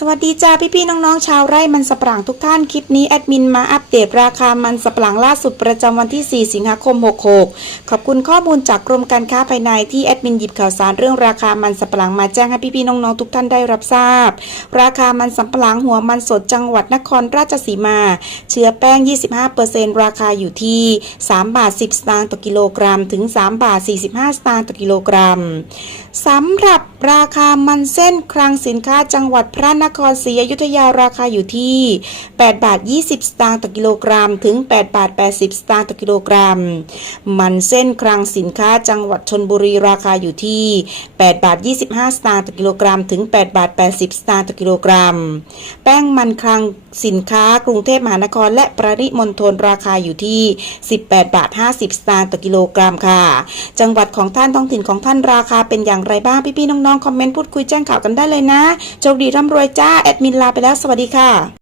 สวัสดีจ้าพี่ๆน้องๆชาวไร่มันสปะหลังทุกท่านคลิปนี้แอดมินมาอัปเดตราคามันสปะหลังล่าสุดประจำวันที่ 4 สิงหาคม 66 ขอบคุณข้อมูลจากกรมการค้าภายในที่แอดมินหยิบข่าวสารเรื่องราคามันสปะหลังมาแจ้งให้พี่ๆน้องๆทุกท่านได้รับทราบ ราคามันสปะหลังหัวมันสดจังหวัดนครราชสีมา เชื้อแป้ง 25%ราคาอยู่ที่ 3 บาท 10 สตางค์ต่อกิโลกรัม ถึง 3 บาท 45 สตางค์ต่อกิโลกรัมสำหรับราคามันเส้นคลังสินค้าจังหวัดพระนนครศรีอยุธยาราคาอยู่ที่ 8 บาท 20 สตางค์ต่อกิโลกรัม ถึง 8 บาท 80 สตางค์ต่อกิโลกรัม มันเส้นคลังสินค้าจังหวัดชนบุรีราคาอยู่ที่ 8 บาท 25 สตางค์ต่อกิโลกรัม ถึง 8 บาท 80 สตางค์ต่อกิโลกรัม แป้งมันคลังสินค้ากรุงเทพมหานครและปริมณฑลราคาอยู่ที่ 18 บาท 50 สตางค์ต่อกิโลกรัมค่ะ จังหวัดของท่านท้องถิ่นของท่านราคาเป็นอย่างไรบ้างพี่ๆน้องๆคอมเมนต์พูดคุยแจ้งข่าวกันได้เลยนะโชคดีร่ำรวยจ้า แอดมินลาไปแล้ว สวัสดีค่ะ